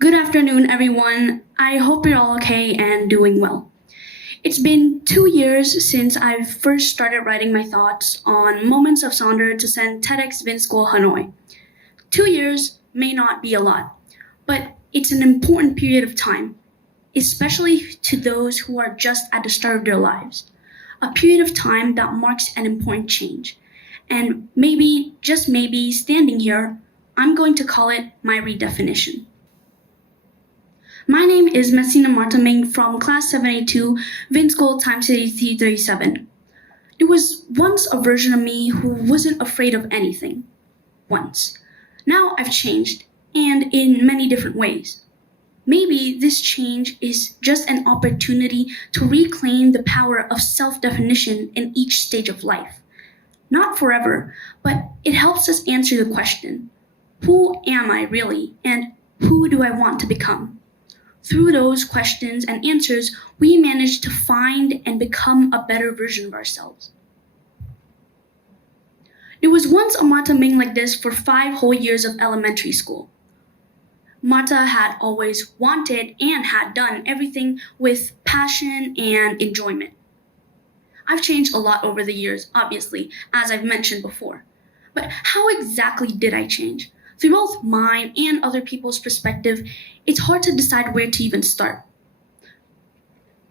Good afternoon, everyone. I hope you're all okay and doing well. It's been 2 years since I first started writing my thoughts on Moments of Sonder to send TEDx Vin School Hanoi. 2 years may not be a lot, but it's an important period of time, especially to those who are just at the start of their lives. A period of time that marks an important change. And maybe, just maybe, standing here, I'm going to call it my redefinition. My name is Messina Martaming from Class 782, Vince Gold Time City T37. There was once a version of me who wasn't afraid of anything. Once. Now I've changed, and in many different ways. Maybe this change is just an opportunity to reclaim the power of self definition in each stage of life. Not forever, but it helps us answer the question, who am I really, and who do I want to become? Through those questions and answers, we manage to find and become a better version of ourselves. There was once a Martha Ming like this for 5 whole years of elementary school. Martha had always wanted and had done everything with passion and enjoyment. I've changed a lot over the years, obviously, as I've mentioned before. But how exactly did I change? Through both mine and other people's perspective, it's hard to decide where to even start.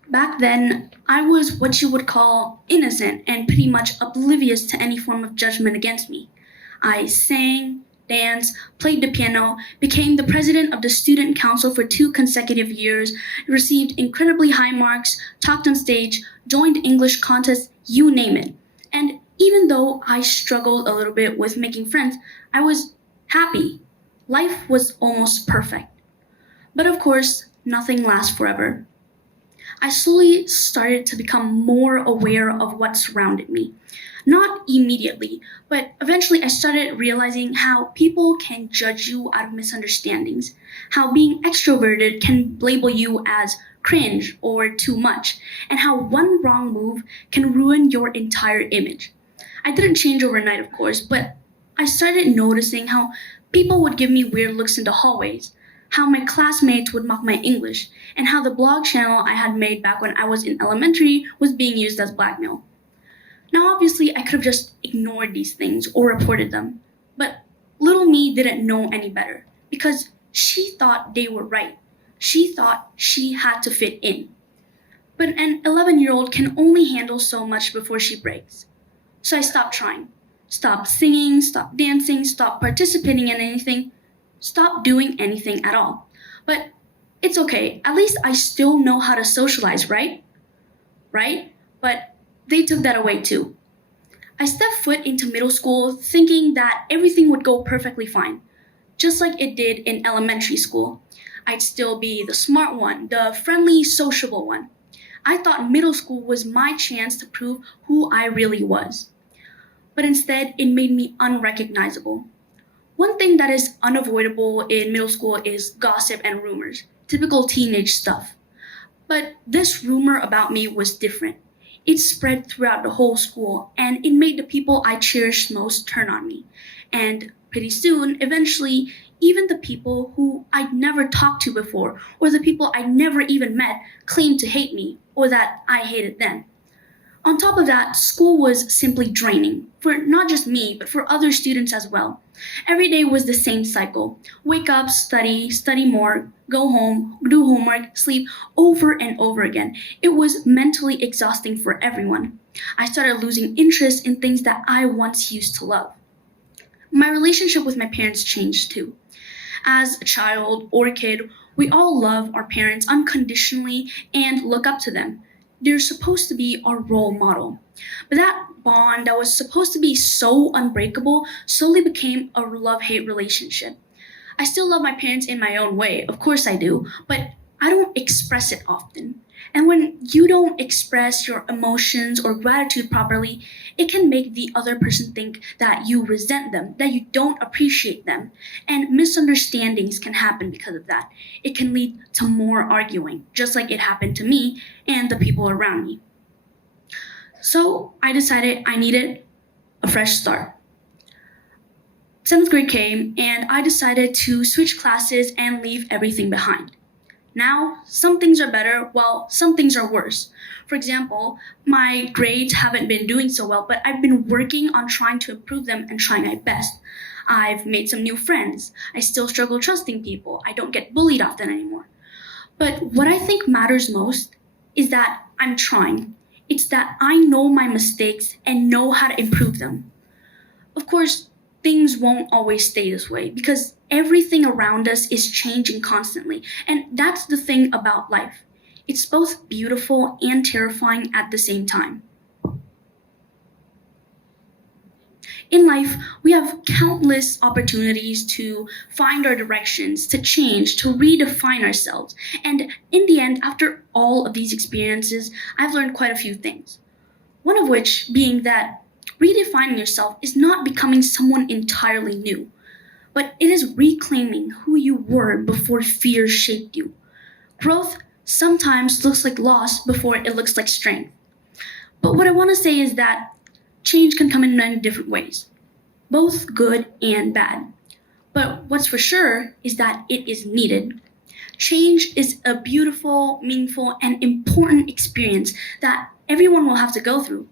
Back then, I was what you would call innocent and pretty much oblivious to any form of judgment against me. I sang, danced, played the piano, became the president of the student council for 2 consecutive years, received incredibly high marks, talked on stage, joined English contests, you name it. And even though I struggled a little bit with making friends, I was happy. Life was almost perfect. But of course, nothing lasts forever. I slowly started to become more aware of what surrounded me. Not immediately, but eventually I started realizing how people can judge you out of misunderstandings, how being extroverted can label you as cringe or too much, and how one wrong move can ruin your entire image. I didn't change overnight, of course, but I started noticing how people would give me weird looks in the hallways, how my classmates would mock my English, and how the blog channel I had made back when I was in elementary was being used as blackmail. Now, obviously, I could have just ignored these things or reported them, but little me didn't know any better because she thought they were right. She thought she had to fit in. But an 11-year-old can only handle so much before she breaks. So I stopped trying. Stopped singing, stopped dancing, stopped participating in anything, stopped doing anything at all. But it's okay, at least I still know how to socialize, right? Right? But they took that away too. I stepped foot into middle school thinking that everything would go perfectly fine, just like it did in elementary school. I'd still be the smart one, the friendly, sociable one. I thought middle school was my chance to prove who I really was. But instead, it made me unrecognizable. One thing that is unavoidable in middle school is gossip and rumors, typical teenage stuff. But this rumor about me was different. It spread throughout the whole school, and it made the people I cherished most turn on me. And pretty soon, eventually, even the people who I'd never talked to before, or the people I'd never even met, claimed to hate me, or that I hated them. On top of that, school was simply draining, for not just me, but for other students as well. Every day was the same cycle wake up, study, study more, go home, do homework, sleep over and over again. It was mentally exhausting for everyone. I started losing interest in things that I once used to love. My relationship with my parents changed too. As a child or a kid, we all love our parents unconditionally and look up to them. They're supposed to be our role model. But that bond that was supposed to be so unbreakable slowly became a love hate relationship. I still love my parents in my own way, of course I do, but I don't express it often. And when you don't express your emotions or gratitude properly, it can make the other person think that you resent them, that you don't appreciate them. And misunderstandings can happen because of that. It can lead to more arguing, just like it happened to me and the people around me. So I decided I needed a fresh start. Seventh grade came, and I decided to switch classes and leave everything behind. Now, some things are better, while some things are worse. For example, my grades haven't been doing so well, but I've been working on trying to improve them and trying my best. I've made some new friends. I still struggle trusting people. I don't get bullied often anymore. But what I think matters most is that I'm trying. It's that I know my mistakes and know how to improve them. Of course, things won't always stay this way because everything around us is changing constantly. And that's the thing about life. It's both beautiful and terrifying at the same time. In life, we have countless opportunities to find our directions, to change, to redefine ourselves. And in the end, after all of these experiences, I've learned quite a few things. One of which being that redefining yourself is not becoming someone entirely new, but it is reclaiming who you were before fear shaped you. Growth sometimes looks like loss before it looks like strength. But what I want to say is that change can come in many different ways, both good and bad. But what's for sure is that it is needed. Change is a beautiful, meaningful, and important experience that everyone will have to go through,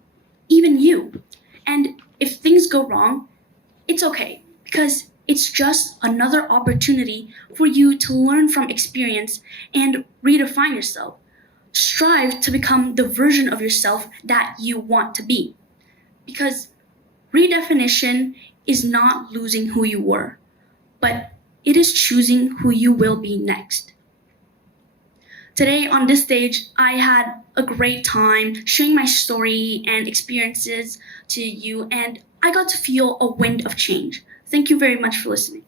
even you. And if things go wrong, it's okay because it's just another opportunity for you to learn from experience and redefine yourself. Strive to become the version of yourself that you want to be. Because redefinition is not losing who you were, but it is choosing who you will be next. Today on this stage, I had a great time sharing my story and experiences to you, and I got to feel a wind of change. Thank you very much for listening.